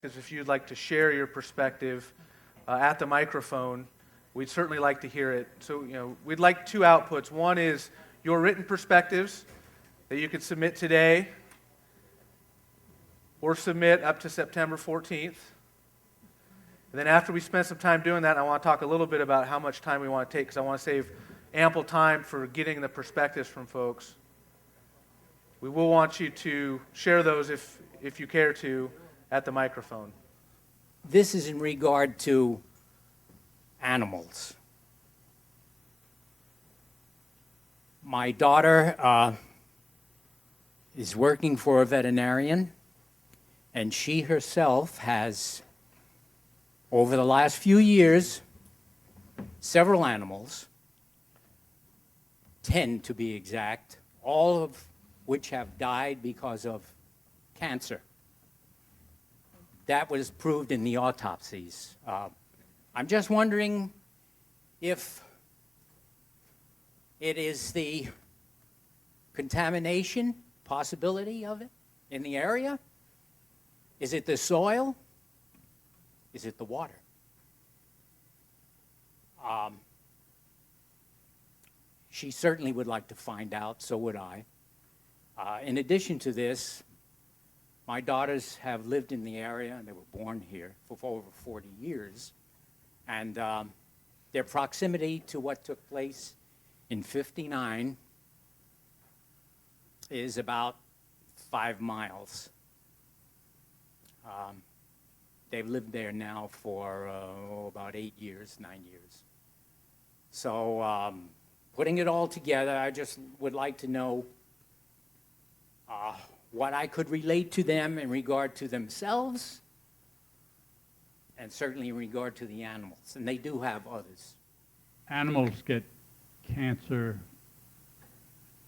Because if you'd like to share your perspective at the microphone, we'd certainly like to hear it. So, we'd like two outputs. One is your written perspectives that you could submit today or submit up to September 14th. And then after we spend some time doing that, I want to talk a little bit about how much time we want to take, because I want to save ample time for getting the perspectives from folks. We will want you to share those if you care to at the microphone. This is in regard to animals. My daughter is working for a veterinarian, and she herself has, over the last few years, several animals, 10 to be exact, all of which have died because of cancer. That was proved in the autopsies. I'm just wondering if it is the contamination possibility of it in the area. Is it the soil? Is it the water? She certainly would like to find out, so would I. In addition to this, my daughters have lived in the area, and they were born here for over 40 years. And their proximity to what took place in '59 is about 5 miles. They've lived there now for about 8 years, 9 years. So putting it all together, I just would like to know what I could relate to them in regard to themselves, and certainly in regard to the animals. And they do have others. Animals get cancer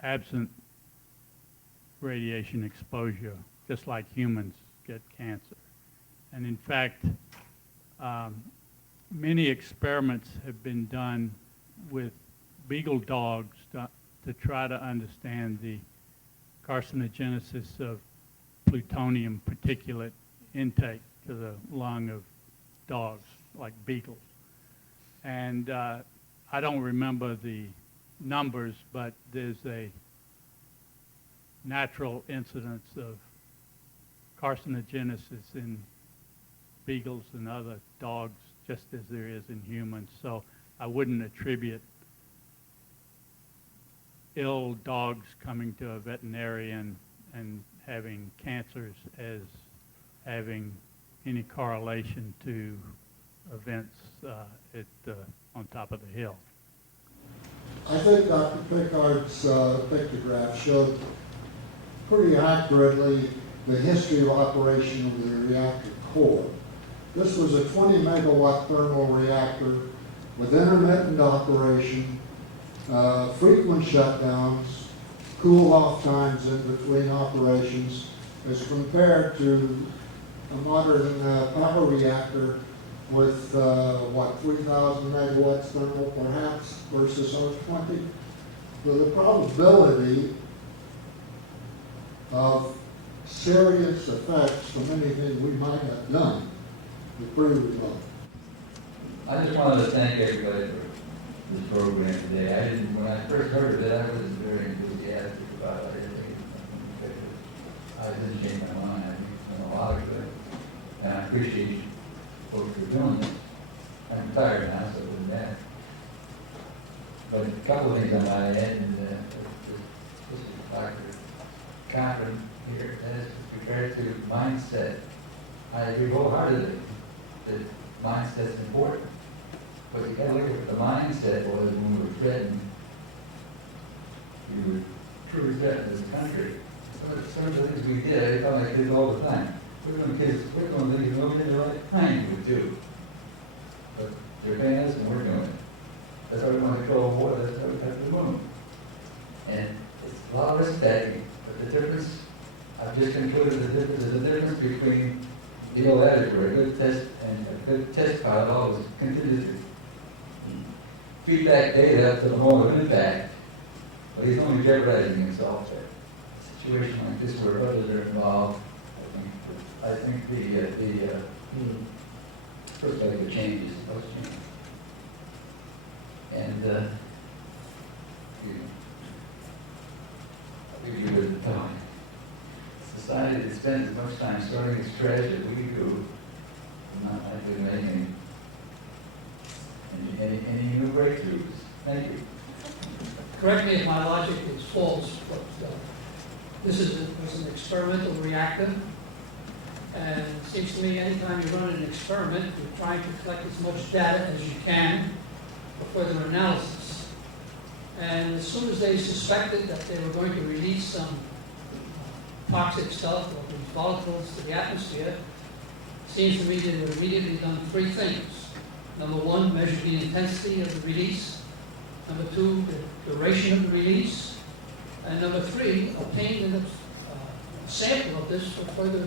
absent radiation exposure, just like humans get cancer. And in fact, many experiments have been done with beagle dogs to try to understand the carcinogenesis of plutonium particulate intake to the lung of dogs, like beagles. And I don't remember the numbers, but there's a natural incidence of carcinogenesis in beagles and other dogs, just as there is in humans. So I wouldn't attribute ill dogs coming to a veterinarian and having cancers as having any correlation to events on top of the hill. I think Dr. Pickard's pictograph showed pretty accurately the history of operation of the reactor core. This was a 20 megawatt thermal reactor with intermittent operation, frequent shutdowns, cool-off times in between operations, as compared to a modern power reactor with, 3,000 megawatts thermal perhaps versus our 20. So the probability of serious effects from anything we might have done is pretty remote. I just wanted to thank everybody for this program today. When I first heard of it, I wasn't very enthusiastic about it. I didn't change my mind. I think it's been a lot of good. And I appreciate folks for doing this. I'm tired now, so it doesn't matter. But a couple of things I might add, and this is Dr. Cochran here, as compared to mindset. I agree wholeheartedly that mindset's important. But you gotta look at what the mindset was when we were threatened. We were truly threatened as a country. Some of the things we did, I tell my kids all the time. We're doing things nobody in the right time would do. But they're paying us and we're doing it. That's why we want to control war, that's why we have to move. And it's a lot of risk taking. But the difference, I've just concluded there's a difference between the old adage where a good test and a good test pilot always continues to feedback data up to the moment of impact, but he's only jeopardizing himself there. A situation like this where others are involved, I think I think the perspective change is supposed to change. And you would tell me, society that spends as much time sorting its trash as we do, not likely to make any new breakthroughs. Thank you. Correct me if my logic is false, but this was an experimental reactor. And it seems to me anytime you run an experiment, you're trying to collect as much data as you can for further analysis. And as soon as they suspected that they were going to release some toxic stuff or these volatiles to the atmosphere, it seems to me they would have immediately done three things. Number one, measure the intensity of the release. Number two, the duration of the release. And number three, obtain a sample of this for further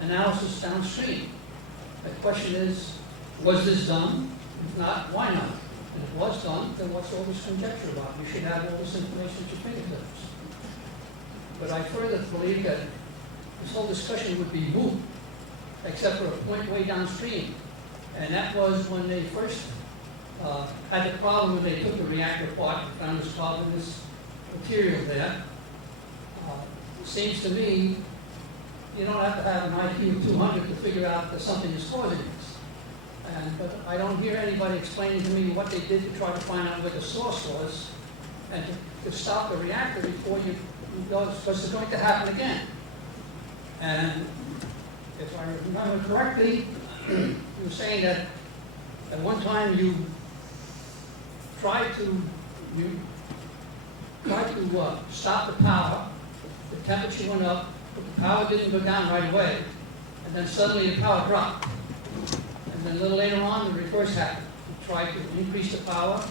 analysis downstream. The question is, was this done? If not, why not? And if it was done, then what's all this conjecture about? You should have all this information at your fingertips. But I further believe that this whole discussion would be moot, except for a point way downstream. And that was when they first had the problem when they took the reactor apart and found this problem, this material there. It seems to me you don't have to have an IQ of 200 to figure out that something is causing this. But I don't hear anybody explaining to me what they did to try to find out where the source was and to stop the reactor before you go, because it's going to happen again. And if I remember correctly, you were saying that at one time you tried to stop the power, the temperature went up, but the power didn't go down right away, and then suddenly the power dropped. And then a little later on, the reverse happened. You tried to increase the power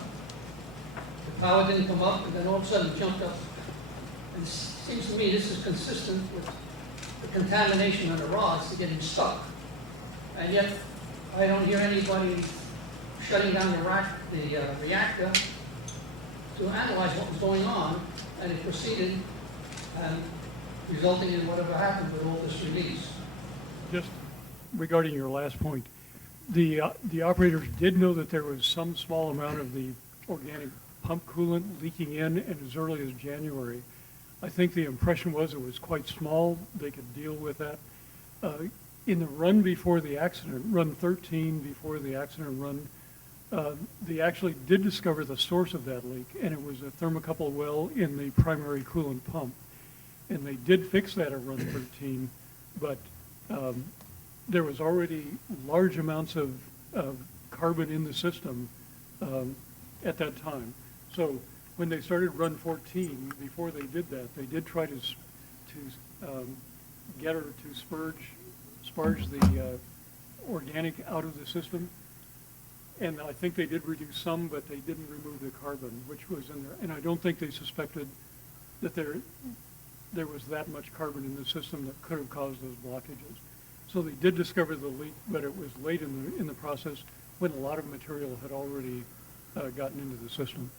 didn't come up, and then all of a sudden it jumped up. And it seems to me this is consistent with the contamination on the rods to getting stuck. And yet, I don't hear anybody shutting down the reactor to analyze what was going on, and it proceeded, and resulting in whatever happened with all this release. Just regarding your last point, the operators did know that there was some small amount of the organic pump coolant leaking in, and as early as January. I think the impression was it was quite small. They could deal with that. In the run before the accident, run 13 before the accident run, they actually did discover the source of that leak, and it was a thermocouple well in the primary coolant pump. And they did fix that at run 13, but there was already large amounts of carbon in the system at that time. So when they started run 14, before they did that, they did try to get her to sparge the organic out of the system. And I think they did reduce some, but they didn't remove the carbon, which was in there. And I don't think they suspected that there was that much carbon in the system that could have caused those blockages. So they did discover the leak, but it was late in the process when a lot of material had already gotten into the system.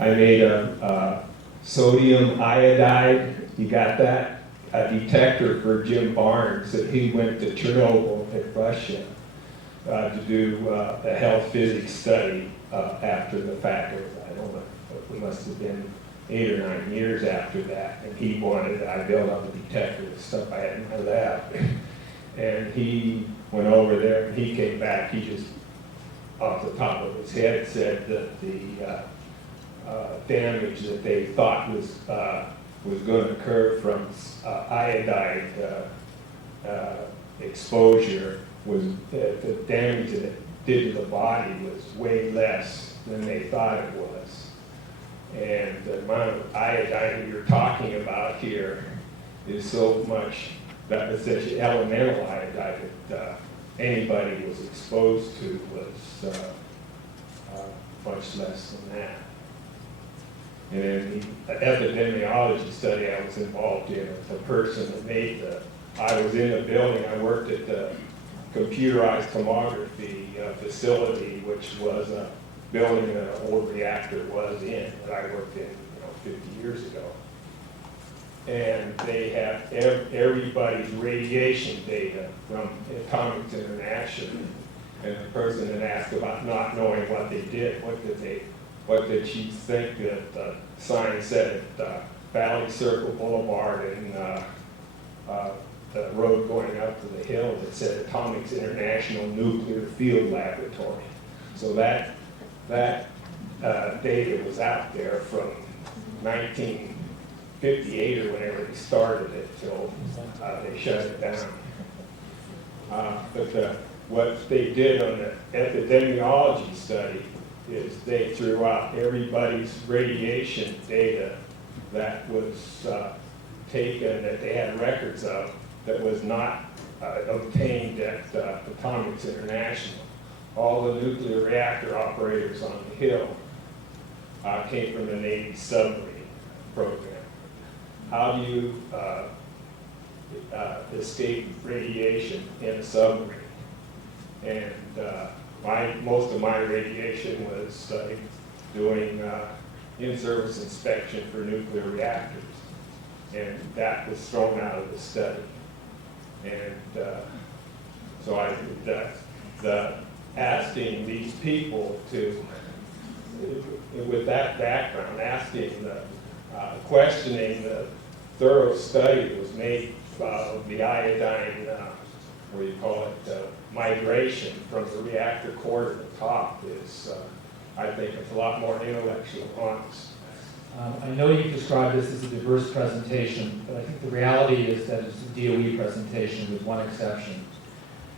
I made a sodium iodide, you got that? A detector for Jim Barnes, that he went to Chernobyl in Russia to do a health physics study after the fact. I don't know, it must have been 8 or 9 years after that, and he wanted, I built up a detector with stuff I had in my lab. And he went over there, and he came back, he just, off the top of his head, said that the damage that they thought was going to occur from iodide exposure was, the damage that it did to the body was way less than they thought it was. And the amount of iodine you're talking about here is so much, that essentially elemental iodine that anybody was exposed to was much less than that. And in the epidemiology study I was involved in, the person that made I was in the building, I worked at the computerized tomography facility, which was a building that an old reactor was in, that I worked in 50 years ago. and they have everybody's radiation data from Atomics International. And the person had asked about not knowing what they did. What did she think that the sign said at Valley Circle Boulevard and the road going up to the hill that said Atomics International Nuclear Field Laboratory. So that data was out there from 1958 or whenever they started it till they shut it down. But what they did on the epidemiology study is they threw out everybody's radiation data that was taken, that they had records of, that was not obtained at Atomics International. All the nuclear reactor operators on the Hill came from the Navy submarine program. How do you escape radiation in a submarine? And most of my radiation was doing in-service inspection for nuclear reactors. And that was thrown out of the study. And so the asking these people to, with that background, questioning the thorough study that was made of the iodine, what do you call it, migration from the reactor core to the top is, I think, it's a lot more intellectually honest. I know you described this as a diverse presentation, but I think the reality is that it's a DOE presentation with one exception.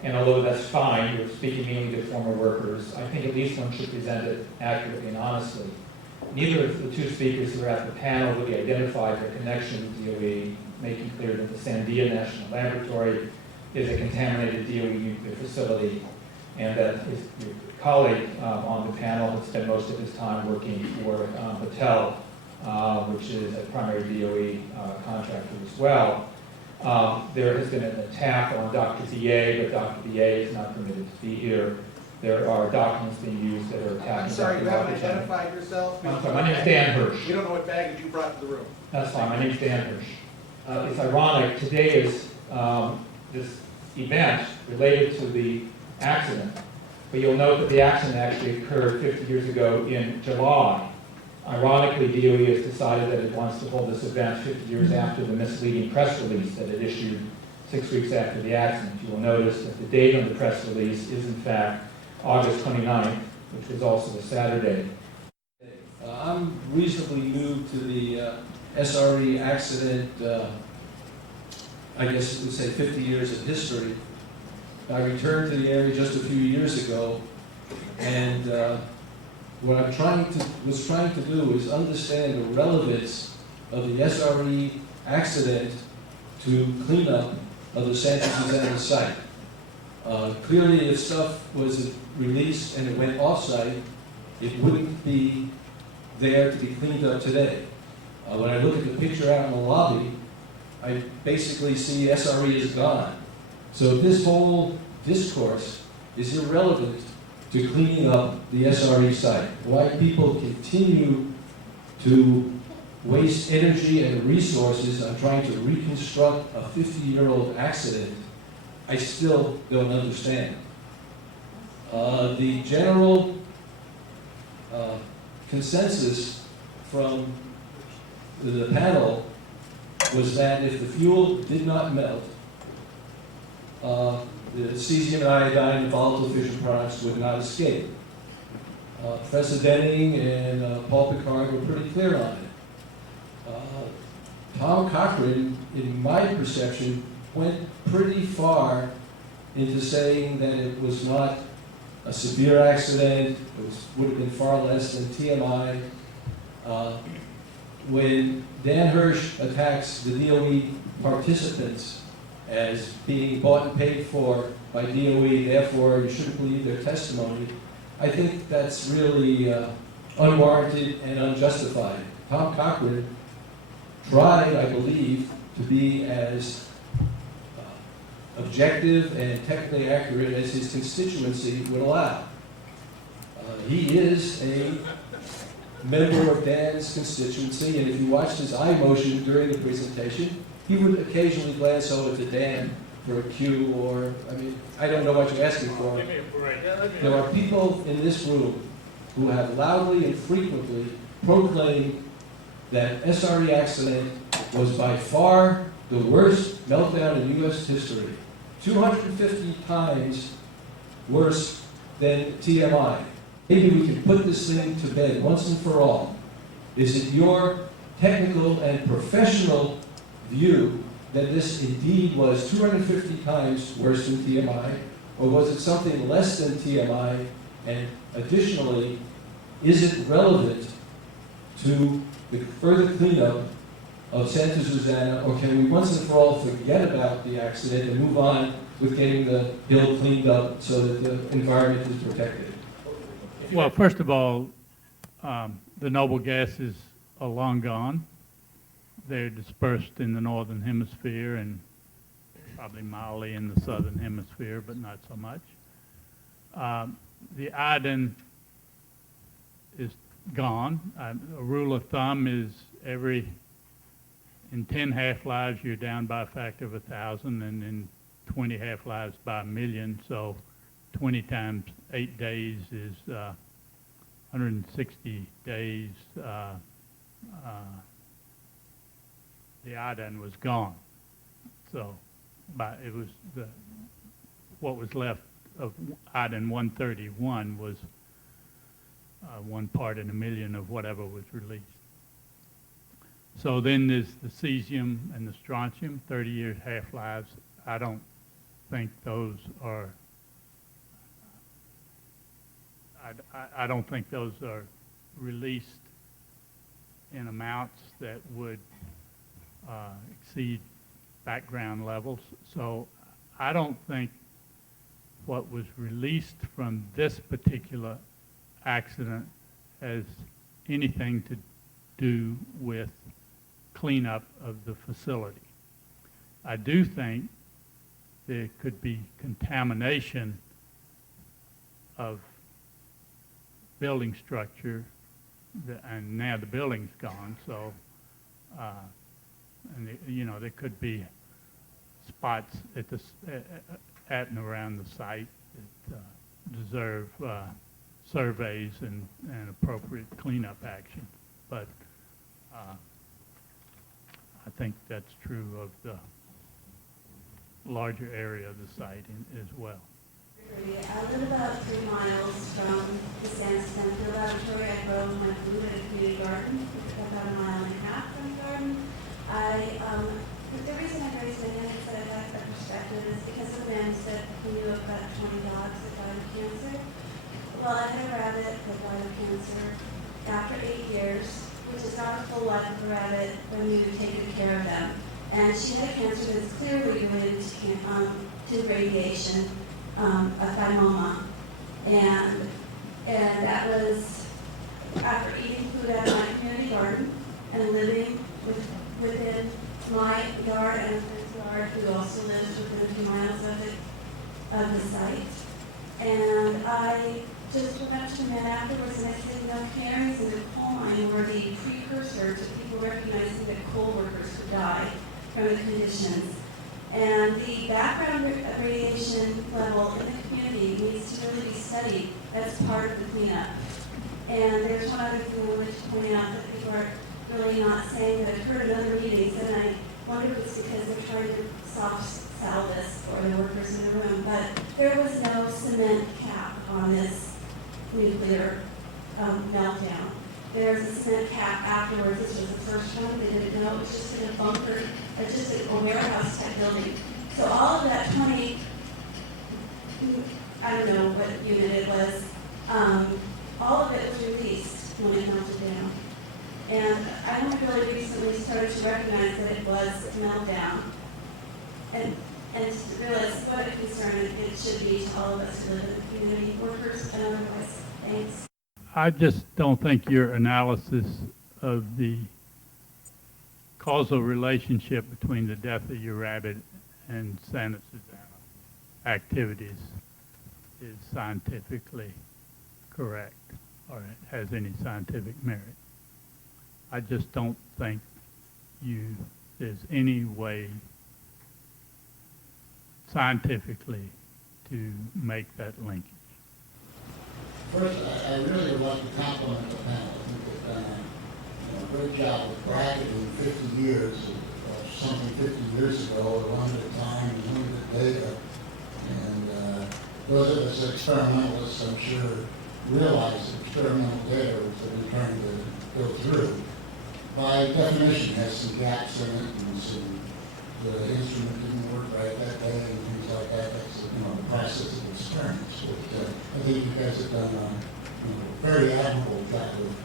And although that's fine, you're speaking mainly to former workers, I think at least one should present it accurately and honestly. Neither of the two speakers who are at the panel really identified their connection with DOE, making clear that the Sandia National Laboratory is a contaminated DOE nuclear facility, and that your colleague on the panel has spent most of his time working for Battelle, which is a primary DOE contractor as well. There has been an attack on Dr. BA, but Dr. BA is not permitted to be here. There are documents being used that are attacking I'm sorry, you Dr. haven't Robertson. identified yourself. I'm sorry, my name is Dan Hirsch. We don't know what baggage you brought to the room. That's fine, my name is Dan Hirsch. It's ironic, today is this event related to the accident, but you'll note that the accident actually occurred 50 years ago in July. Ironically, DOE has decided that it wants to hold this event 50 years after the misleading press release that it issued 6 weeks after the accident. You will notice that the date on the press release is in fact August 29th, which was also a Saturday. I'm reasonably new to the SRE accident, I guess you would say 50 years of history. I returned to the area just a few years ago, and what I was trying to do is understand the relevance of the SRE accident to cleanup of the Santa Susana site. Clearly, if stuff was released and it went off-site, it wouldn't be there to be cleaned up today. When I look at the picture out in the lobby, I basically see SRE is gone. So this whole discourse is irrelevant to cleaning up the SRE site. Why people continue to waste energy and resources on trying to reconstruct a 50-year-old accident, I still don't understand. The general consensus from the panel was that if the fuel did not melt, the cesium and iodine and volatile fission products would not escape. Professor Denning and Paul Picard were pretty clear on it. Tom Cochran, in my perception, went pretty far into saying that it was not a severe accident, would have been far less than TMI. When Dan Hirsch attacks the DOE participants as being bought and paid for by DOE, therefore you shouldn't believe their testimony, I think that's really unwarranted and unjustified. Tom Cochran tried, I believe, to be as objective and technically accurate as his constituency would allow. He is a member of Dan's constituency, and if you watched his eye motion during the presentation, he would occasionally glance over to Dan for a cue, or, I mean, I don't know what you're asking for. Give me a break. There are people in this room who have loudly and frequently proclaimed that SRE accident was by far the worst meltdown in U.S. history, 250 times worse than TMI. Maybe we can put this thing to bed once and for all. Is it your technical and professional view that this indeed was 250 times worse than TMI, or was it something less than TMI? And additionally, is it relevant to the further cleanup of Santa Susana, or can we once and for all forget about the accident and move on with getting the hill cleaned up so that the environment is protected? Well, first of all, the noble gases are long gone. They're dispersed in the northern hemisphere and probably mildly in the southern hemisphere, but not so much. The iodine is gone. A rule of thumb is in 10 half-lives, you're down by a factor of 1,000, and in 20 half-lives by 1,000,000. So 20 times 8 days is 160 days. The iodine was gone. So it was what was left of iodine 131 was 1 part in a million of whatever was released. So then there's the cesium and the strontium, 30-year half-lives. I don't think those are. I don't think those are released in amounts that would exceed background levels. So I don't think what was released from this particular accident has anything to do with cleanup of the facility. I do think there could be contamination of building structure, and now the building's gone, so there could be spots at and around the site that deserve surveys and appropriate cleanup action. But I think that's true of the larger area of the site as well. I live about 3 miles from the San Field Laboratory. I grow my food at a community garden, about 1.5 miles from the garden. The reason I raised my hand is that I like that perspective is because of the man who said he knew of about 20 dogs that died of cancer. Well, I had a rabbit that died of cancer after 8 years, which is not a full life of a rabbit when you take good care of them. And she had a cancer that's clearly related to radiation, a thymoma. And that was after eating food out of my community garden and living within my yard and a friend's yard who also lives within a few miles of the site. And I just went to the man afterwards and I said, canaries in the coal mine were the precursor to people recognizing the coal workers who died from the conditions. And the background radiation level in the community needs to really be studied as part of the cleanup. And there's one other thing I wanted to point out that people are really not saying that I've heard in other meetings, and I wonder if it's because they're trying to soft-sell this for the workers in the room. But there was no cement cap on this nuclear meltdown. There's a cement cap afterwards. This was the first one. They didn't know. It was just in a bunker, just a warehouse type building. So all of that 20, I don't know what unit it was, all of it was released when it melted down. And I only really recently started to recognize that it was a meltdown. And to realize what a concern it should be to all of us who live in the community, workers and otherwise. Thanks. I just don't think your analysis of the causal relationship between the death of your rabbit and Santa Susana activities is scientifically correct. or it has any scientific merit. I just don't think there's any way scientifically to make that linkage. First, I really would like to compliment the panel. I think they've done a great job with bracketing 50 years of something 50 years ago, a limited time, limited data. And those of us experimentalists, I'm sure, realize that experimental data, which they've been trying to go through, by definition has some gaps in it, and the instrument didn't work right that day, and things like that. That's the process of experiments. But I think you guys have done a very admirable job of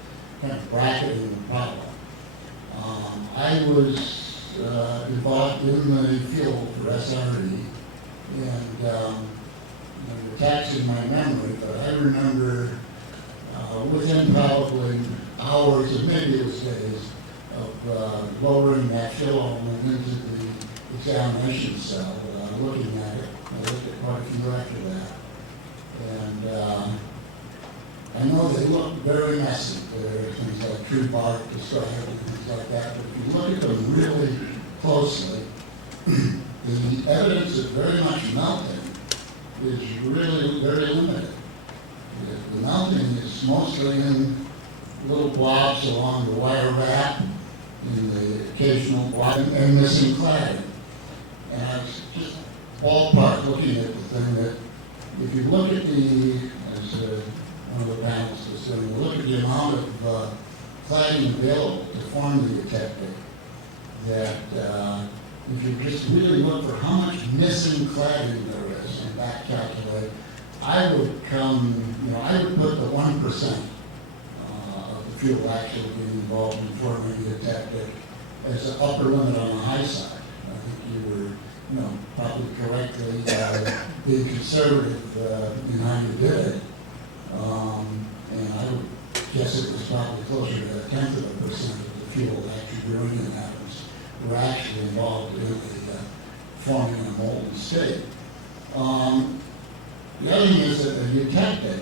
kind of bracketing the problem. I was involved in the field for SRE, and you're taxing my memory, but I remember within probably hours, or maybe it was days, of lowering that fill element into the examination cell, looking at it. I looked at quite a few after that. And I know they look very messy. There are things like tree bark described and things like that. But if you look at them really closely, the evidence of very much melting is really very limited. The melting is mostly in little blobs along the wire wrap, in the occasional blob, and missing cladding. And I was just ballpark looking at the thing that if you look at as one of the panels was doing, look at the amount of cladding available to form the eutectic, that if you just really look for how much missing cladding there is and back calculate, I would I would put the 1% of the fuel actually being involved in forming the eutectic as an upper limit on the high side. I think you were, probably correctly being conservative in how you did it. And I would guess it was probably closer to 1/10% of the fuel actually brewing in atoms were actually involved in the forming a molten state. The other thing is that a eutectic,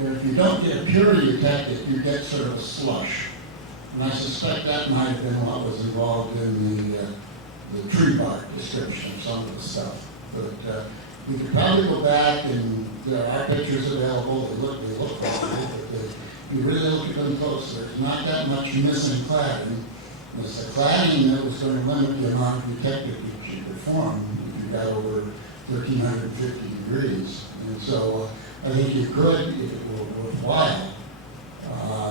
if you don't get a pure eutectic, you get sort of a slush. And I suspect that might have been what was involved in the tree bark description of some of the stuff. But you could probably go back, and there are pictures available. They look like it, but if you really look at them close, there's not that much missing cladding. It's the cladding that was going to limit the amount of eutectic you could form if you got over 1,350 degrees. And so I think you could, if it were worthwhile,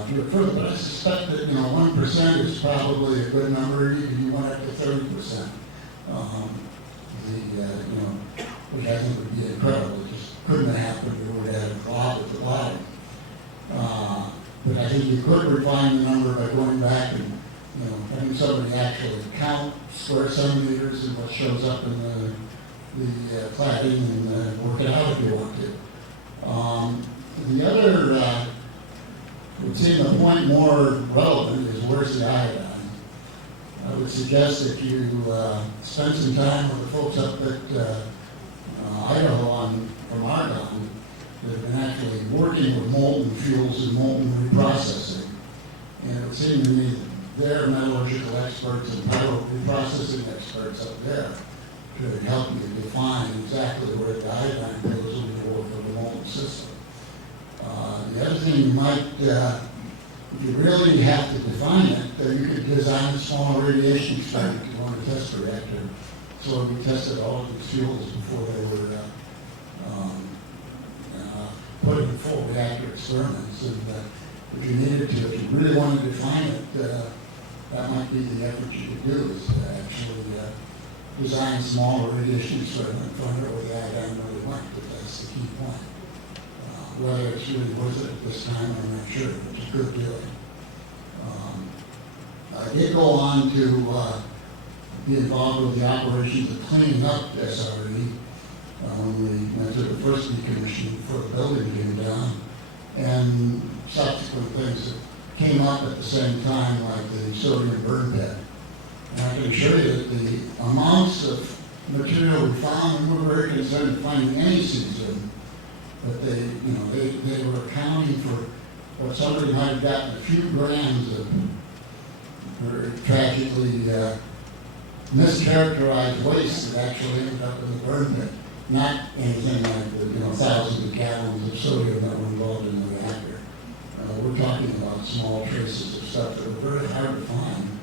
do it further. But I suspect that 1% is probably a good number. You went up to 30%. Which I think would be incredible. It just couldn't have happened. We would have had a blob at the bottom. But I think you could refine the number by going back and having somebody actually count square centimeters and what shows up in the cladding and work it out if you want to. The other would seem the point more relevant is where's the iodine. I would suggest that you spend some time with the folks up at Idaho from Argonne that have been actually working with molten fuels and molten reprocessing. And it would seem to me they're metallurgical experts and pyro reprocessing experts up there to help you define exactly where the iodine goes when you work with the molten system. The other thing you might, if you really have to define it, you could design a small radiation experiment if you want to test a reactor. So we tested all of these fuels before they were put in full reactor experiments. And if you needed to, if you really wanted to define it, that might be the effort you could do, is to actually design a small radiation experiment and find out where the iodine really went, because that's the key point. Whether it's really worth it at this time, I'm not sure, but you could do it. I did go on to be involved with the operations of cleaning up SRE when we went through the first decommissioning before the building came down, and subsequent things that came up at the same time, like the sodium burn pit. And I can assure you that the amounts of material we found, we were very concerned with finding any cesium, but they were accounting for or somebody might have gotten a few grams of or tragically mischaracterized waste that actually ended up in the burn pit. Not anything like the thousands of gallons of sodium that were involved in the reactor. We're talking about small traces of stuff that were very hard to find,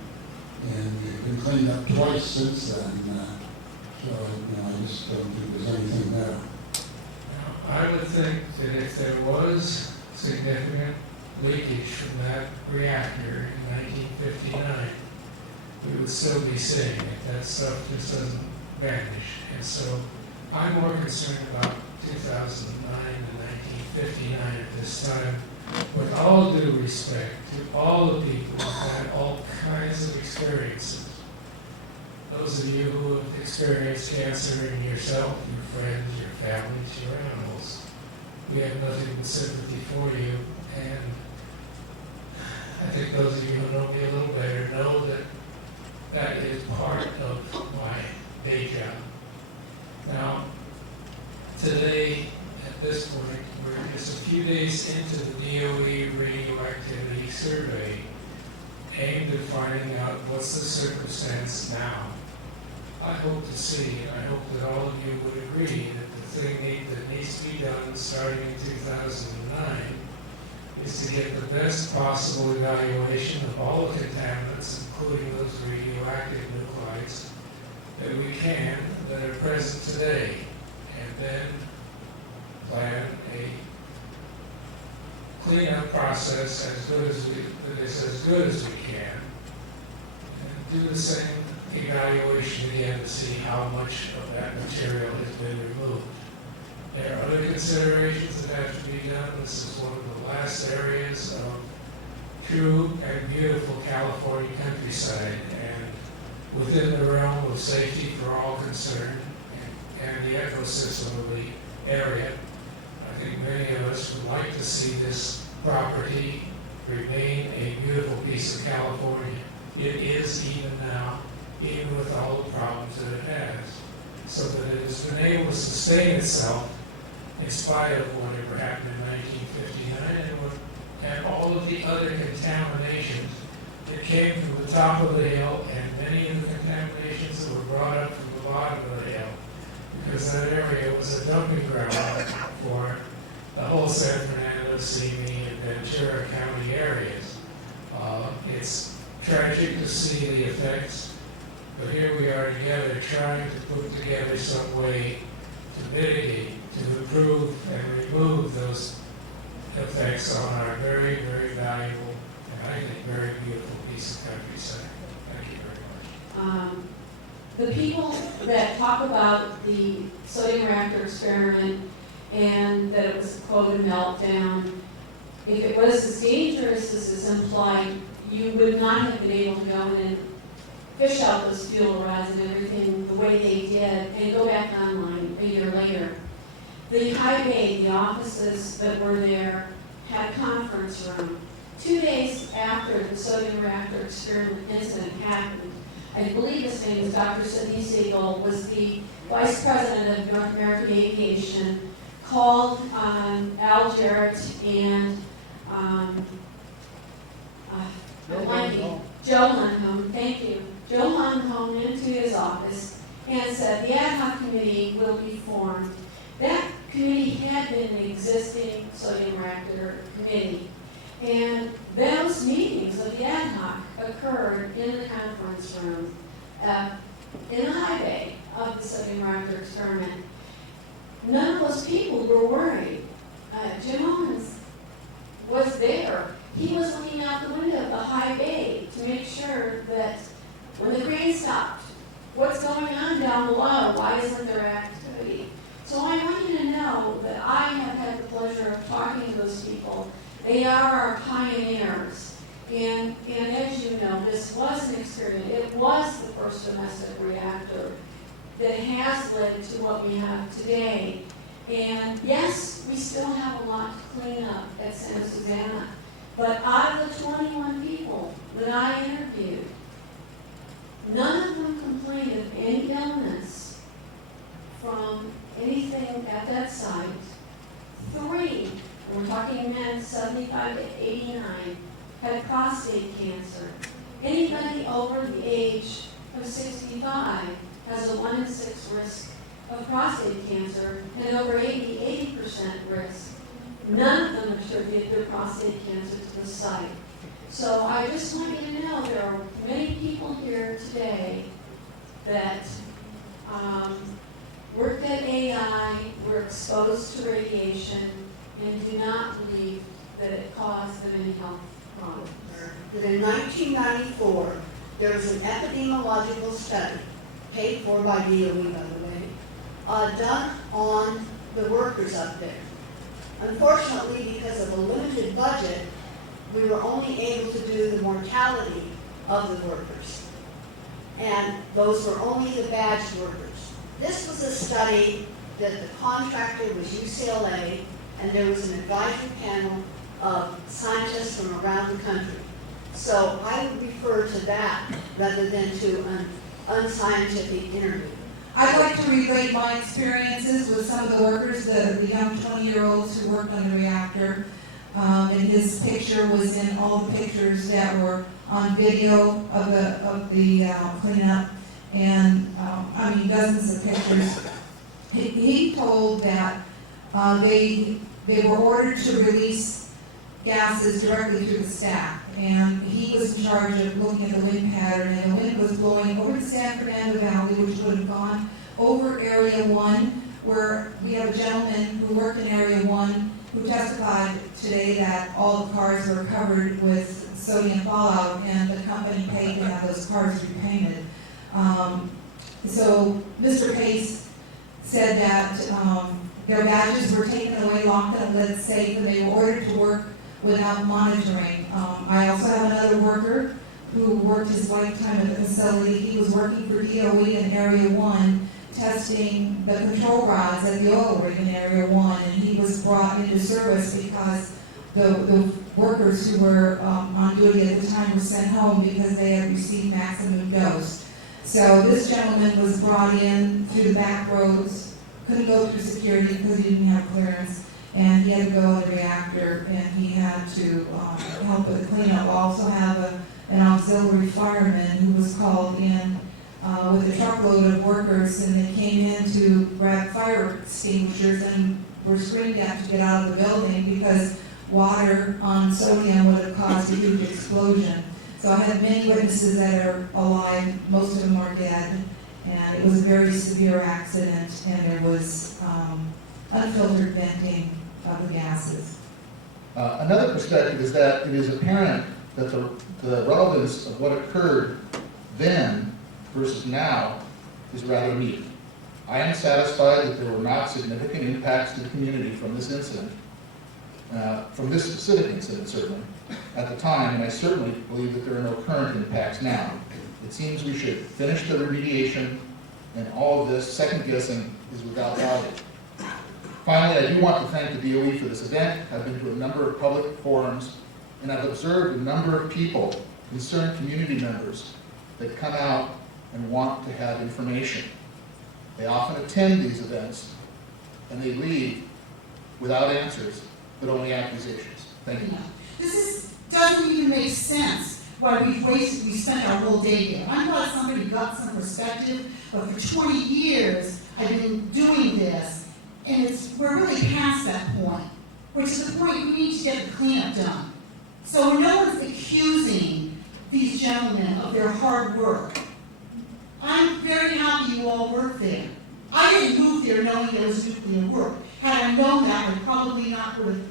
and they've been cleaned up twice since then. So I just don't think there's anything there. I would think that if there was significant leakage from that reactor in 1959, we would still be seeing it. That stuff just doesn't vanish. And so I'm more concerned about 2009 and 1959 at this time. With all due respect to all the people who've had all kinds of experiences, those of you who have experienced cancer in yourself, your friends, your families, your animals, we have nothing but sympathy for you. And I think those of you who know me a little better know that that is part of my day job. Now, today, at this point, we're just a few days into the DOE radioactivity survey aimed at finding out what's the circumstance now. I hope to see, and I hope that all of you would agree that the thing that needs to be done starting in 2009 is to get the best possible evaluation of all the contaminants, including those radioactive nuclides, that we can that are present today, and then plan a cleanup process that is as good as we can, and do the same evaluation again to see how much of that material has been removed. There are other considerations that have to be done. This is one of the last areas of true and beautiful California countryside, and within the realm of safety for all concerned and the ecosystem of the area. I think many of us would like to see this property remain a beautiful piece of California. It is even now, even with all the problems that it has, so that it has been able to sustain itself in spite of whatever happened in 1959 and all of the other contaminations that came from the top of the hill, and many of the contaminations that were brought up from the bottom of the hill, because that area was a dumping ground for the whole San Fernando, Simi, and Ventura County areas. It's tragic to see the effects, but here we are together trying to put together some way to mitigate, to improve and remove those effects on our very, very valuable and I think very beautiful piece of countryside. Thank you very much. The people that talk about the sodium reactor experiment and that it was, quote, a meltdown, if it was as dangerous as is implied, you would not have been able to go in and fish out those fuel rods and everything the way they did and go back online a year later. The high bay, the offices that were there, had a conference room. 2 days after the sodium reactor experiment incident happened, I believe his name is Dr. Sidney Siegel, was the vice president of North American Aviation, called Al Jarrett and Joe Lundholm, thank you. Joe Lundholm into his office and said the ad hoc committee will be formed. That committee had been an existing sodium reactor committee, and those meetings of the ad hoc occurred in the conference room in the high bay of the sodium reactor experiment. None of those people were worried. Jim Owens was there. He was looking out the window of the high bay to make sure that when the crane stopped, what's going on down below? Why isn't there activity? So I want you to know that I have had the pleasure of talking to those people. They are our pioneers. And as you know, this was an experiment. It was the first domestic reactor that has led to what we have today. And yes, we still have a lot to clean up at Santa Susana. But out of the 21 people that I interviewed, none of them complained of any illness from anything at that site. 3 and we're talking men 75 to 89, had prostate cancer. Anybody over the age of 65 has a 1 in 6 risk of prostate cancer and over 80% risk. None of them attribute their prostate cancer to the site. So I just want you to know there are many people here today that worked at AI, were exposed to radiation, and do not believe that it caused them any health problems. That in 1994, there was an epidemiological study, paid for by DOE, by the way, done on the workers up there. Unfortunately, because of a limited budget, we were only able to do the mortality of the workers. And those were only the badged workers. This was a study that the contractor was UCLA, and there was an advisory panel of scientists from around the country. So I would refer to that rather than to an unscientific interview. I'd like to relate my experiences with some of the workers, the young 20-year-olds who worked on the reactor. And his picture was in all the pictures that were on video of the cleanup, and I mean dozens of pictures. He told that they were ordered to release gases directly through the stack, and he was in charge of looking at the wind pattern, and the wind was blowing over the San Fernando Valley, which would have gone over Area 1, where we have a gentleman who worked in Area 1 who testified today that all the cars were covered with sodium fallout, and the company paid to have those cars repainted. So Mr. Pace said that their badges were taken away, locked and lit safe, and they were ordered to work without monitoring. I also have another worker who worked his lifetime at the facility. He was working for DOE in Area 1, testing the control rods at the oil rig in Area 1, and he was brought into service because the workers who were on duty at the time were sent home because they had received maximum dose. So this gentleman was brought in through the back roads, couldn't go through security because he didn't have clearance, and he had to go in the reactor, and he had to help with the cleanup. We also have an auxiliary fireman who was called in with a truckload of workers, and they came in to grab fire extinguishers and were screamed at to get out of the building because water on sodium would have caused a huge explosion. So I have many witnesses that are alive, most of them are dead, and it was a very severe accident, and there was unfiltered venting of the gases. Another perspective is that it is apparent that the relevance of what occurred then versus now is rather weak. I am satisfied that there were not significant impacts to the community from this incident, from this specific incident certainly, at the time, and I certainly believe that there are no current impacts now. It seems we should finish the remediation, and all of this second guessing is without value. Finally, I do want to thank the DOE for this event. I've been to a number of public forums, and I've observed a number of people, concerned community members, that come out and want to have information. They often attend these events, and they leave without answers, but only accusations. Thank you. This doesn't even make sense why we spent our whole day there. I'm glad somebody got some perspective, but for 20 years I've been doing this, and we're really past that point, which is the point we need to get the cleanup done. So no one's accusing these gentlemen of their hard work. I'm very happy you all work there. I didn't move there knowing there was nuclear work. Had I known that, I probably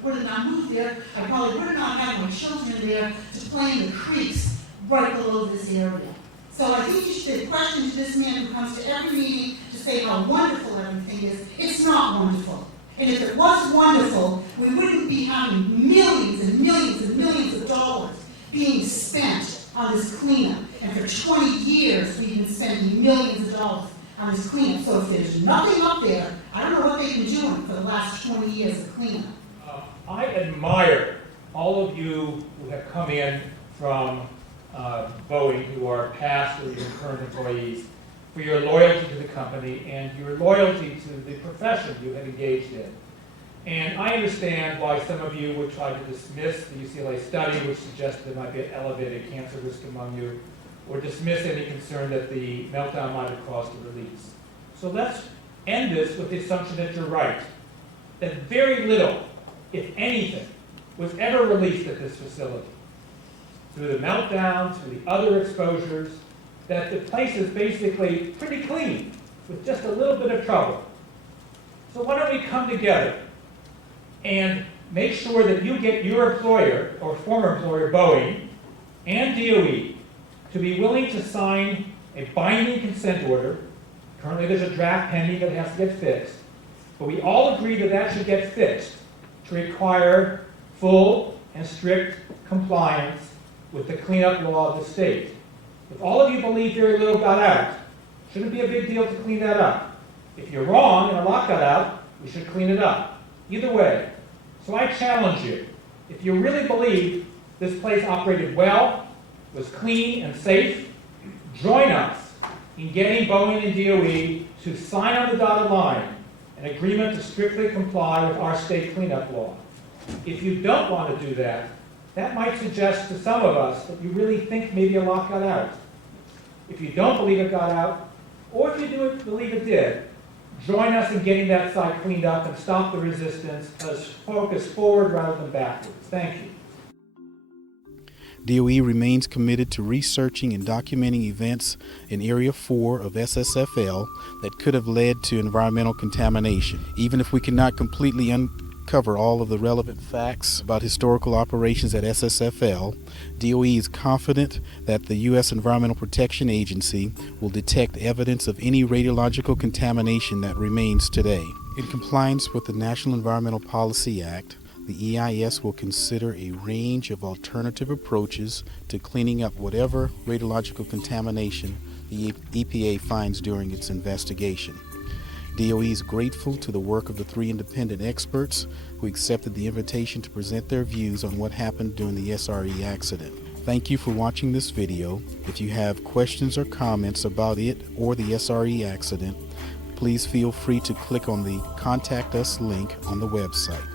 would have not moved there. I probably would have not had my children there to play in the creeks right below this area. So I think you should question to this man who comes to every meeting to say how wonderful everything is. It's not wonderful. And if it was wonderful, we wouldn't be having millions and millions and millions of dollars being spent on this cleanup. And for 20 years, we've been spending millions of dollars on this cleanup. So if there's nothing up there, I don't know what they've been doing for the last 20 years of cleanup. I admire all of you who have come in from Boeing, who are past or even current employees, for your loyalty to the company and your loyalty to the profession you have engaged in. And I understand why some of you would try to dismiss the UCLA study, which suggested there might be an elevated cancer risk among you, or dismiss any concern that the meltdown might have caused a release. So let's end this with the assumption that you're right, that very little, if anything, was ever released at this facility. Through the meltdown, through the other exposures, that the place is basically pretty clean, with just a little bit of trouble. So why don't we come together and make sure that you get your employer, or former employer, Boeing, and DOE, to be willing to sign a binding consent order. Currently there's a draft pending that has to get fixed, but we all agree that that should get fixed to require full and strict compliance with the cleanup law of the state. If all of you believe very little got out, shouldn't be a big deal to clean that up. If you're wrong and a lot got out, we should clean it up. Either way. So I challenge you, if you really believe this place operated well, was clean and safe, join us in getting Boeing and DOE to sign on the dotted line an agreement to strictly comply with our state cleanup law. If you don't want to do that, that might suggest to some of us that you really think maybe a lot got out. If you don't believe it got out, or if you do believe it did, join us in getting that site cleaned up and stop the resistance. Let's focus forward rather than backwards. Thank you. DOE remains committed to researching and documenting events in Area 4 of SSFL that could have led to environmental contamination. Even if we cannot completely uncover all of the relevant facts about historical operations at SSFL, DOE is confident that the U.S. Environmental Protection Agency will detect evidence of any radiological contamination that remains today. In compliance with the National Environmental Policy Act, the EIS will consider a range of alternative approaches to cleaning up whatever radiological contamination the EPA finds during its investigation. DOE is grateful to the work of the 3 independent experts who accepted the invitation to present their views on what happened during the SRE accident. Thank you for watching this video. If you have questions or comments about it or the SRE accident, please feel free to click on the Contact Us link on the website.